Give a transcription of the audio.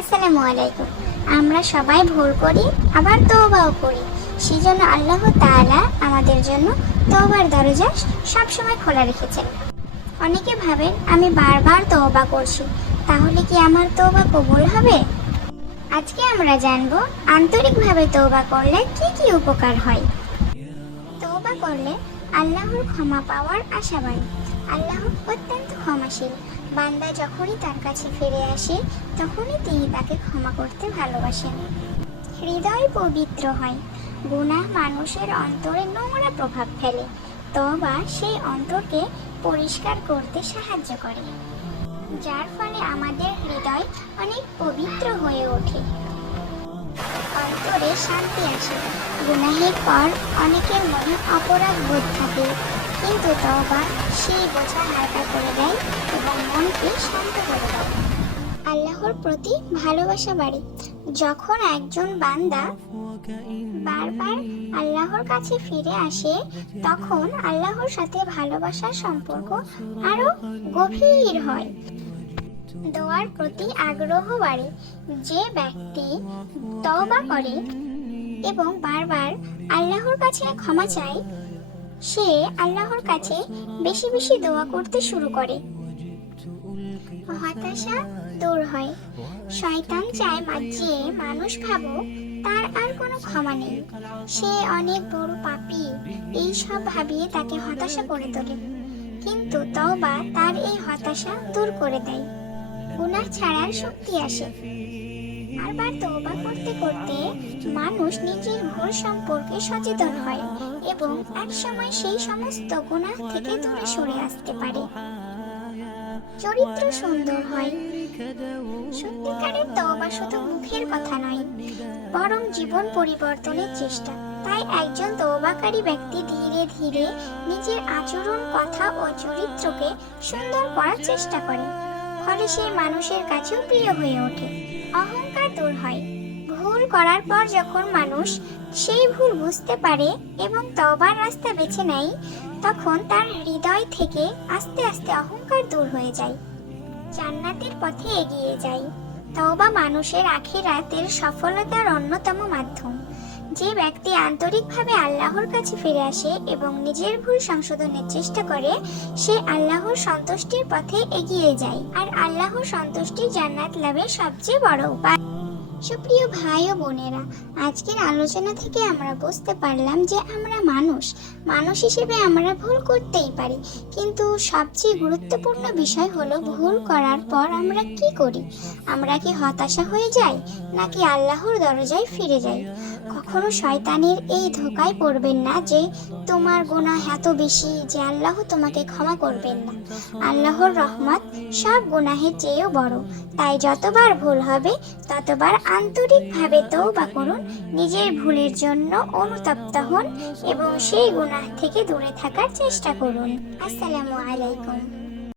আসসালামু আলাইকুম। আমরা সবাই ভুল করি, আবার তওবাও করি। সেজন্য আল্লাহ তাআলা আমাদের জন্য তওবার দরজা সবসময় খোলা রেখেছেন। অনেকে ভাবেন আমি বারবার তওবা করছি, তাহলে কি আমার তওবা কবুল হবে? আজকে আমরা জানব আন্তরিকভাবে তওবা করলে কি কি উপকার হয়। তওবা করলে আল্লাহর ক্ষমা পাওয়ার আশা বাড়ে। আল্লাহ অত্যন্ত ক্ষমাশীল। বান্দা যখনই তার কাছে ফিরে আসে তখনই তিনি তাকে ক্ষমা করতে ভালোবাসেন। হৃদয় পবিত্র হয়। গুনাহ মানুষের অন্তরে নোংরা প্রভাব ফেলে। তওবা সেই অন্তরকে পরিষ্কার করতে সাহায্য করে, যার ফলে আমাদের হৃদয় অনেক পবিত্র হয়ে ওঠে। অন্তরে শান্তি আসে। গুনাহের পর অনেকের মনে অপরাধ বোধ থাকে, কিন্তু তওবা সেই বোঝা হালকা করে দেয় এবং মনকে শান্ত করে দেয়। আল্লাহর প্রতি ভালোবাসা বাড়ে। যখন একজন বান্দা বারবার আল্লাহর কাছে ফিরে আসে, তখন আল্লাহর সাথে ভালোবাসার সম্পর্ক আরো গভীর হয়। দোয়ার প্রতি আগ্রহ বাড়ে। যে ব্যক্তি তওবা করে এবং বারবার আল্লাহর কাছে ক্ষমা চায়, সে আল্লাহর কাছে বেশি বেশি দোয়া করতে শুরু করে। হতাশা দূর হয়। শয়তান চায় যে মানুষ ভাবুক তার আর কোনো ক্ষমা নেই, সে অনেক বড় পাপী, এই সব ভাবিয়ে তাকে হতাশা করে তোলে। কিন্তু তওবা তার এই হতাশা দূর করে দেয়। গুনাহ ছাড়ার শক্তি আসে। বারবার তওবা করতে করতে মানুষ নিজের ভুল সম্পর্কে সচেতন হয় এবং একসময় সেই সমস্ত গুনাহ থেকে দূরে সরে আসতে পারে। চরিত্র সুন্দর হয়। সত্যিকারের তওবা শুধু মুখের কথা নয়, বরং জীবন পরিবর্তনের চেষ্টা। তাই একজন তওবাকারী ব্যক্তি ধীরে ধীরে নিজের আচরণ, কথা ও চরিত্রকে সুন্দর করার চেষ্টা করে, ফলে সে মানুষের কাছেও প্রিয় হয়ে ওঠে। অহংকার দূর হয়। ভুল করার পর যখন মানুষ সেই ভুল বুঝতে পারে এবং তওবার রাস্তা বেছে নেয়, তখন তার হৃদয় থেকে আস্তে আস্তে অহংকার দূর হয়ে যায়, জান্নাতের পথে এগিয়ে যায়। তওবা মানুষের আখিরাতের সফলতার অন্যতম মাধ্যম। যে ব্যক্তি আন্তরিকভাবে আল্লাহর কাছে ফিরে আসে এবং নিজের ভুল সংশোধনের চেষ্টা করে, সে আল্লাহর সন্তুষ্টির পথে এগিয়ে যায়। আর আল্লাহর সন্তুষ্টি জান্নাত লাভের সবচেয়ে বড় উপায়। সুপ্রিয় ভাই ও বোনেরা, আজকের আলোচনা থেকে আমরা বুঝতে পারলাম যে আমরা মানুষ হিসেবে আমরা ভুল করতেই পারি, কিন্তু সবচেয়ে গুরুত্বপূর্ণ বিষয় হলো ভুল করার পর আমরা কি করি। আমরা কি হতাশা হয়ে যাই, নাকি আল্লাহর দরজায় ফিরে যাই? কখনো শয়তানের এই ধোঁকায় পড়বেন না যে তোমার গুনাহ এত বেশি যে আল্লাহ তোমাকে ক্ষমা করবেন না। আল্লাহর রহমত সব গুনাহের চেয়েও বড়। তাই যতবার ভুল হবে ততবার আন্তরিকভাবে তওবা করুন, নিজের ভুলের জন্য অনুতপ্ত হন এবং সেই গুনাহ থেকে দূরে থাকার চেষ্টা করুন। আসসালামু আলাইকুম।